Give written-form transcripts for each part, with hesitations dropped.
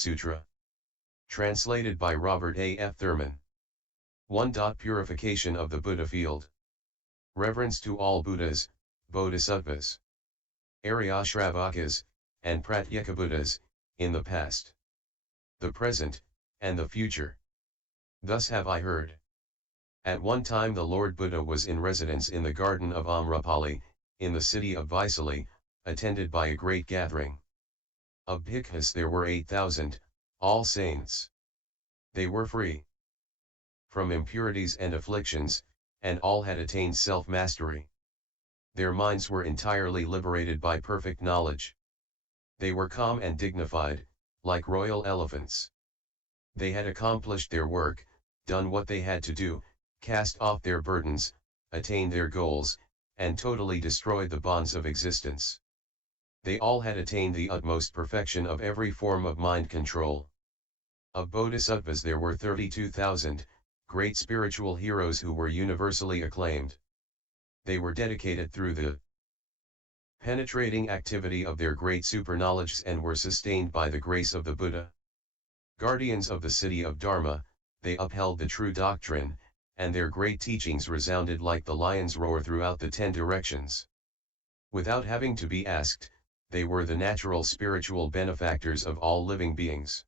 Sutra. Translated by Robert A. F. Thurman. 1. Purification of the Buddha field. Reverence to all Buddhas, Bodhisattvas, Aryashravakas, and Pratyekabuddhas, in the past, the present, and the future. Thus have I heard. At one time the Lord Buddha was in residence in the garden of Amrapali, in the city of Vaisali, attended by a great gathering. Of bhikkhus there were 8,000, all saints. They were free from impurities and afflictions, and all had attained self-mastery. Their minds were entirely liberated by perfect knowledge. They were calm and dignified, like royal elephants. They had accomplished their work, done what they had to do, cast off their burdens, attained their goals, and totally destroyed the bonds of existence. They all had attained the utmost perfection of every form of mind control. Of bodhisattvas there were 32,000, great spiritual heroes who were universally acclaimed. They were dedicated through the penetrating activity of their great superknowledge and were sustained by the grace of the Buddha. Guardians of the city of Dharma, they upheld the true doctrine, and their great teachings resounded like the lion's roar throughout the 10 directions. Without having to be asked, they were the natural spiritual benefactors of all living beings.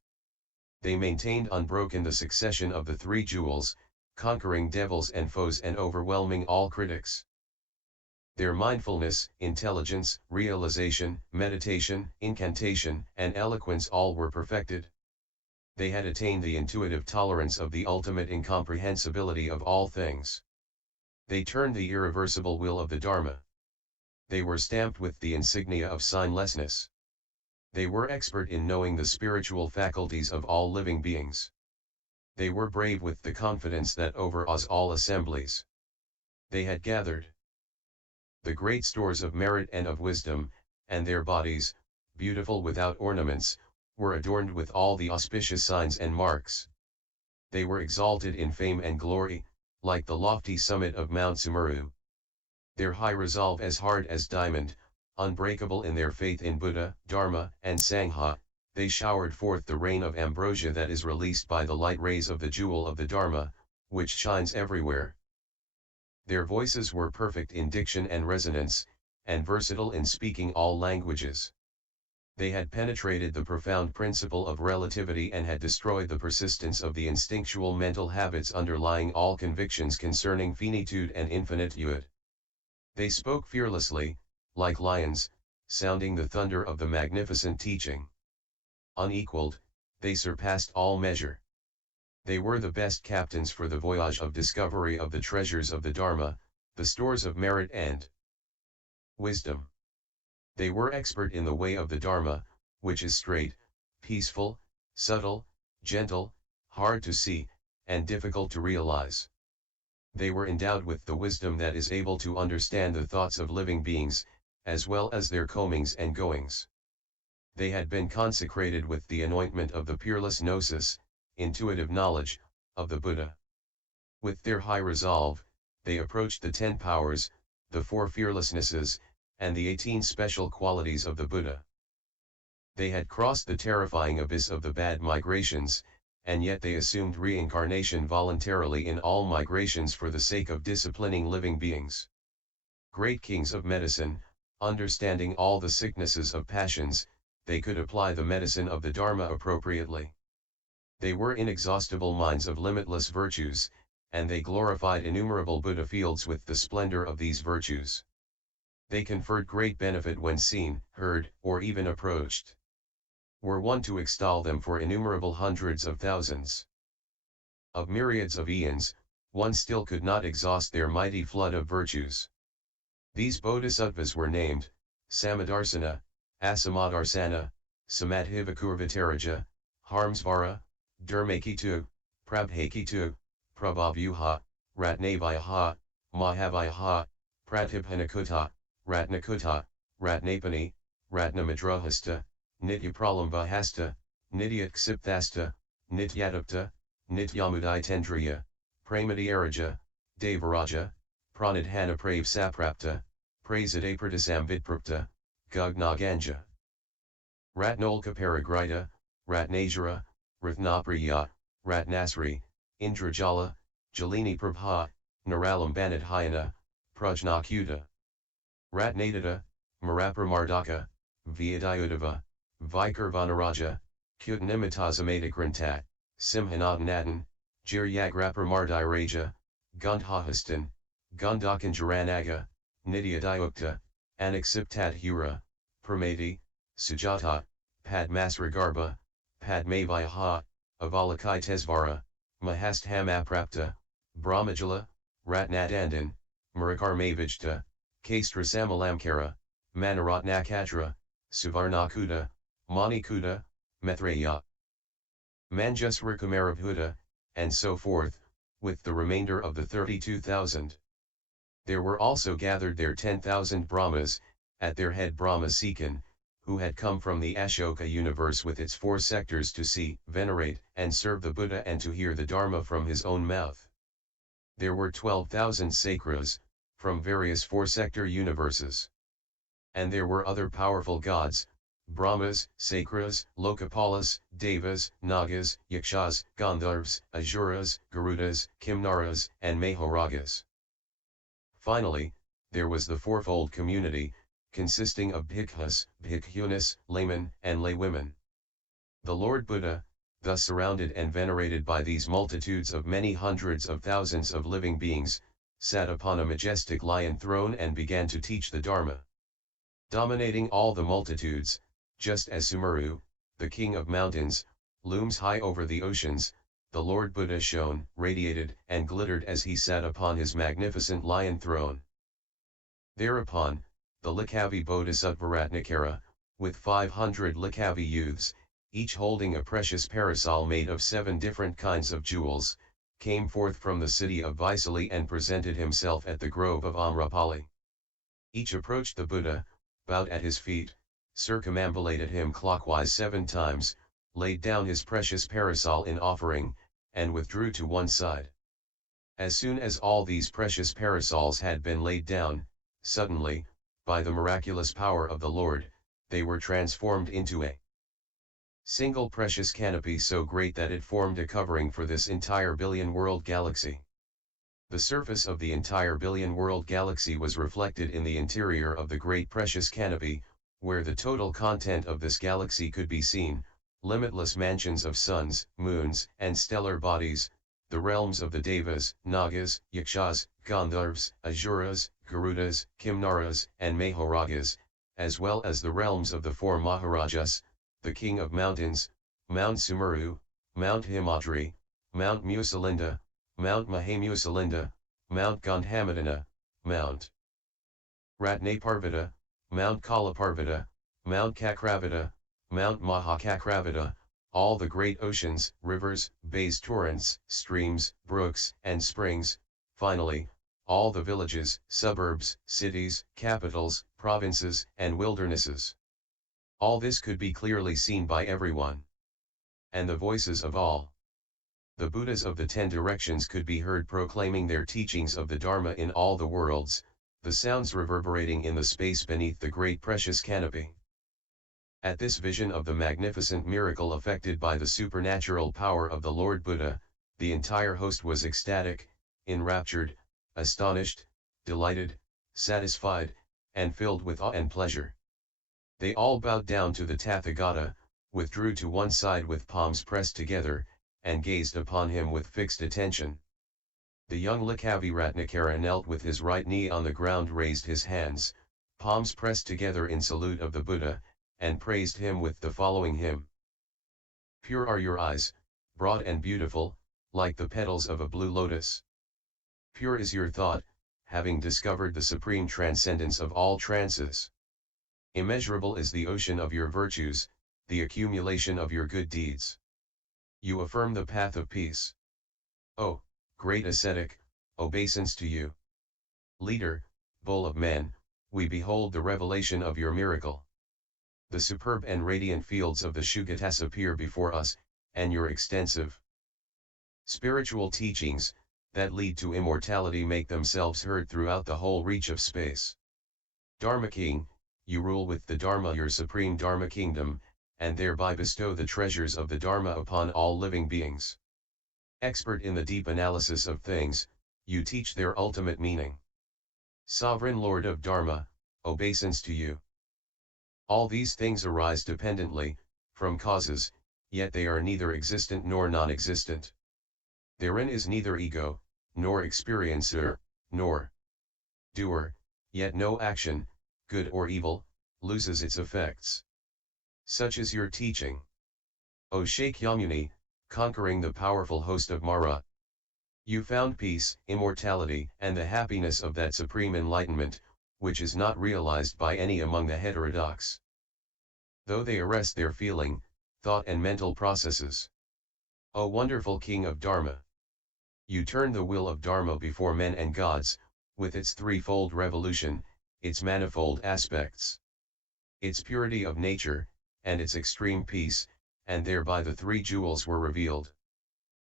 They maintained unbroken the succession of the 3 jewels, conquering devils and foes and overwhelming all critics. Their mindfulness, intelligence, realization, meditation, incantation, and eloquence all were perfected. They had attained the intuitive tolerance of the ultimate incomprehensibility of all things. They turned the irreversible will of the Dharma. They were stamped with the insignia of signlessness. They were expert in knowing the spiritual faculties of all living beings. They were brave with the confidence that overawes all assemblies. They had gathered the great stores of merit and of wisdom, and their bodies, beautiful without ornaments, were adorned with all the auspicious signs and marks. They were exalted in fame and glory, like the lofty summit of Mount Sumeru. Their high resolve as hard as diamond, unbreakable in their faith in Buddha, Dharma, and Sangha, they showered forth the rain of ambrosia that is released by the light rays of the jewel of the Dharma, which shines everywhere. Their voices were perfect in diction and resonance, and versatile in speaking all languages. They had penetrated the profound principle of relativity and had destroyed the persistence of the instinctual mental habits underlying all convictions concerning finitude and infinitude. They spoke fearlessly, like lions, sounding the thunder of the magnificent teaching. Unequaled, they surpassed all measure. They were the best captains for the voyage of discovery of the treasures of the Dharma, the stores of merit and wisdom. They were expert in the way of the Dharma, which is straight, peaceful, subtle, gentle, hard to see, and difficult to realize. They were endowed with the wisdom that is able to understand the thoughts of living beings, as well as their comings and goings. They had been consecrated with the anointment of the peerless gnosis, intuitive knowledge, of the Buddha. With their high resolve, they approached the 10 powers, the 4 fearlessnesses, and the 18 special qualities of the Buddha. They had crossed the terrifying abyss of the bad migrations, and yet they assumed reincarnation voluntarily in all migrations for the sake of disciplining living beings. Great kings of medicine, understanding all the sicknesses of passions, they could apply the medicine of the Dharma appropriately. They were inexhaustible mines of limitless virtues, and they glorified innumerable Buddha fields with the splendor of these virtues. They conferred great benefit when seen, heard, or even approached. Were one to extol them for innumerable hundreds of thousands of myriads of eons, one still could not exhaust their mighty flood of virtues. These bodhisattvas were named Samadarsana, Asamadarsana, Samadhivakurvataraja, Harmsvara, Dharmakitu, Prabhakitu, Prabhavyuha, Ratnavayaha, Mahavayaha, Pratibhanakuta, Ratnakuta, Ratnapani, Ratnamadrahasta, Nityapralambahasta, Nityaksipthasta, Nityadapta, Nityamuditendriya, Pramadiyaraja, Devaraja, Pranadhana Prave Saprapta, Prasadapradasambitprapta, Gugnaganja. Ratnolka Paragrita, Ratnajara, Ratnapriya, Ratnasri, Indrajala, Jalini Prabha, Naralambanadhyana, Prajnakuta. Ratnadata, Marapramardaka, Vyadayudava, Vikarvanaraja, Kutanimatazamadagranta, Simhanadanadan, Jiryagrapramardyraja, Gandhahastan, Gandhakanjaranaga, Nityadayukta, Anaksiptadhura, Pramati, Sujata, Padmasragarbha, Padmaviha, Avalakitesvara, Mahasthamaprapta, Brahmajala, Ratnadandan, Murakarmavijta, Kastrasamalamkara, Manaratnakatra, Suvarnakuta, Manikuta, Mathreya, Manjusrikumarabhuta, and so forth, with the remainder of the 32,000. There were also gathered there 10,000 Brahmas, at their head Brahma Sekan, who had come from the Ashoka universe with its 4 sectors to see, venerate, and serve the Buddha and to hear the Dharma from his own mouth. There were 12,000 Sakras, from various 4-sector universes. And there were other powerful gods, Brahmas, Sakras, Lokapalas, Devas, Nagas, Yakshas, Gandharvas, Asuras, Garudas, Kimnaras, and Mahoragas. Finally, there was the fourfold community, consisting of bhikkhus, bhikkhunis, laymen, and laywomen. The Lord Buddha, thus surrounded and venerated by these multitudes of many hundreds of thousands of living beings, sat upon a majestic lion throne and began to teach the Dharma. Dominating all the multitudes, just as Sumeru, the king of mountains, looms high over the oceans, the Lord Buddha shone, radiated, and glittered as he sat upon his magnificent lion throne. Thereupon, the Licchavi Bodhisattva Ratnakara, with 500 Licchavi youths, each holding a precious parasol made of 7 different kinds of jewels, came forth from the city of Vaisali and presented himself at the grove of Amrapali. Each approached the Buddha, bowed at his feet, circumambulated him clockwise 7 times, laid down his precious parasol in offering, and withdrew to one side. As soon as all these precious parasols had been laid down, suddenly, by the miraculous power of the Lord, they were transformed into a single precious canopy so great that it formed a covering for this entire billion-world galaxy. The surface of the entire billion-world galaxy was reflected in the interior of the great precious canopy, where the total content of this galaxy could be seen, limitless mansions of suns, moons, and stellar bodies, the realms of the Devas, Nagas, Yakshas, Gandharvas, Asuras, Garudas, Kimnaras, and Mahoragas, as well as the realms of the 4 Maharajas, the king of mountains, Mount Sumeru, Mount Himadri, Mount Musalinda, Mount Mahamusalinda, Mount Gandhamadana, Mount Ratnaparvata, Mount Kalaparvata, Mount Kakravata, Mount Mahakakravata, all the great oceans, rivers, bays, torrents, streams, brooks, and springs, finally, all the villages, suburbs, cities, capitals, provinces, and wildernesses. All this could be clearly seen by everyone. And the voices of all the Buddhas of the 10 directions could be heard proclaiming their teachings of the Dharma in all the worlds, the sounds reverberating in the space beneath the great precious canopy. At this vision of the magnificent miracle effected by the supernatural power of the Lord Buddha, the entire host was ecstatic, enraptured, astonished, delighted, satisfied, and filled with awe and pleasure. They all bowed down to the Tathágata, withdrew to one side with palms pressed together, and gazed upon him with fixed attention. The young Licchavi Ratnakara knelt with his right knee on the ground, raised his hands, palms pressed together in salute of the Buddha, and praised him with the following hymn. Pure are your eyes, broad and beautiful, like the petals of a blue lotus. Pure is your thought, having discovered the supreme transcendence of all trances. Immeasurable is the ocean of your virtues, the accumulation of your good deeds. You affirm the path of peace. Oh, great ascetic, obeisance to you. Leader, bull of men, we behold the revelation of your miracle. The superb and radiant fields of the Shugatas appear before us, and your extensive spiritual teachings, that lead to immortality, make themselves heard throughout the whole reach of space. Dharma King, you rule with the Dharma your supreme Dharma kingdom, and thereby bestow the treasures of the Dharma upon all living beings. Expert in the deep analysis of things, you teach their ultimate meaning. Sovereign Lord of Dharma, obeisance to you. All these things arise dependently, from causes, yet they are neither existent nor non-existent. Therein is neither ego, nor experiencer, nor doer, yet no action, good or evil, loses its effects. Such is your teaching. O Shakyamuni, conquering the powerful host of Mara. You found peace, immortality, and the happiness of that supreme enlightenment, which is not realized by any among the heterodox. Though they arrest their feeling, thought and mental processes. O wonderful King of Dharma! You turn the wheel of Dharma before men and gods, with its threefold revolution, its manifold aspects, its purity of nature, and its extreme peace, and thereby the three jewels were revealed.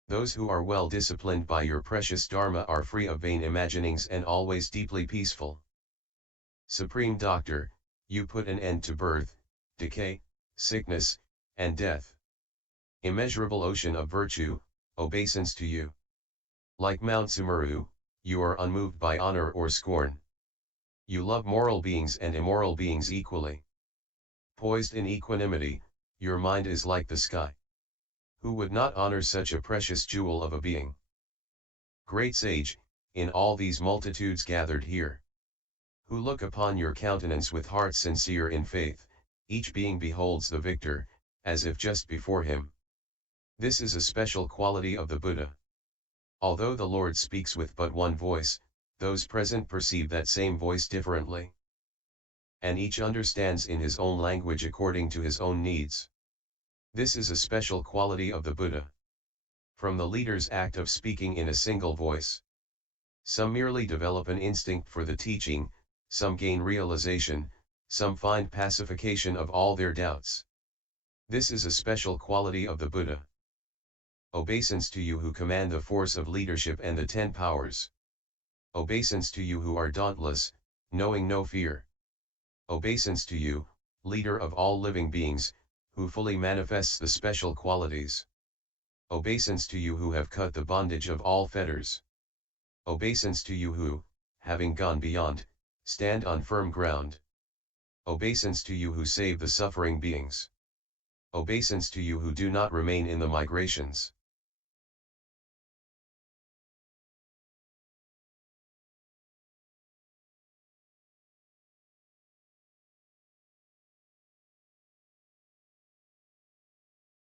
Those who are well disciplined by your precious Dharma are free of vain imaginings and always deeply peaceful. Supreme Doctor, you put an end to birth, decay, sickness, and death. Immeasurable ocean of virtue, obeisance to you. Like Mount Sumeru, you are unmoved by honor or scorn. You love moral beings and immoral beings equally. Poised in equanimity, your mind is like the sky. Who would not honor such a precious jewel of a being? Great sage, in all these multitudes gathered here, who look upon your countenance with hearts sincere in faith, each being beholds the victor, as if just before him. This is a special quality of the Buddha. Although the Lord speaks with but one voice, those present perceive that same voice differently. And each understands in his own language according to his own needs. This is a special quality of the Buddha. From the leader's act of speaking in a single voice, some merely develop an instinct for the teaching, some gain realization, some find pacification of all their doubts. This is a special quality of the Buddha. Obeisance to you who command the force of leadership and the 10 powers. Obeisance to you who are dauntless, knowing no fear. Obeisance to you, leader of all living beings, who fully manifests the special qualities. Obeisance to you who have cut the bondage of all fetters. Obeisance to you who, having gone beyond, stand on firm ground. Obeisance to you who save the suffering beings. Obeisance to you who do not remain in the migrations.